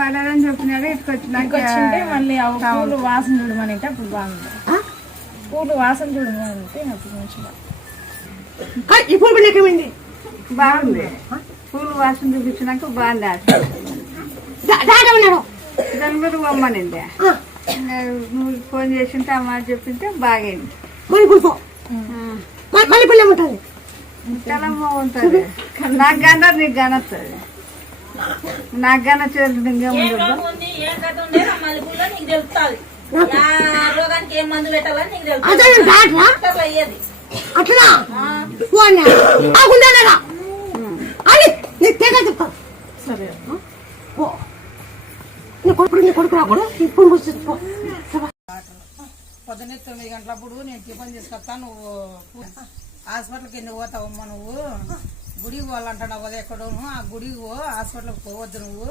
బాగాలేదని చెప్పినాడు. ఇటుకొచ్చినాక మళ్ళీ పూలు వాసన చూడమనంటే అప్పుడు బాగుంది. పూలు వాసన చూడమనంటే అప్పుడు మంచిగా ఈ పూలు బిళ్ళకేమైంది? బాగుంది. పూలు వాసన చూపించినాక బాగుంది. జనవరి బొమ్మనింది. నువ్వు ఫోన్ చేసింటే అమ్మ చెప్పింటే బాగైంది. మళ్ళీ పిల్ల ఉంటుంది. తెలమ్మ ఉంటుంది. నాకు గన నీకు గనొస్తుంది. నాకు గన చేతులు ఇంకేముంది. అట్లా సరే కొడుకు రాకూడదు. ఇప్పుడు పొద్దున్నే 9 గంటలప్పుడు నేను టిఫిన్ తీసుకొస్తా. నువ్వు హాస్పిటల్కి ఎందుకు పోతావమ్మా? నువ్వు గుడికి పోవాలంటున్నావు కదా ఎక్కడోను. ఆ గుడికి పో, హాస్పిటల్కి పోవద్దు నువ్వు.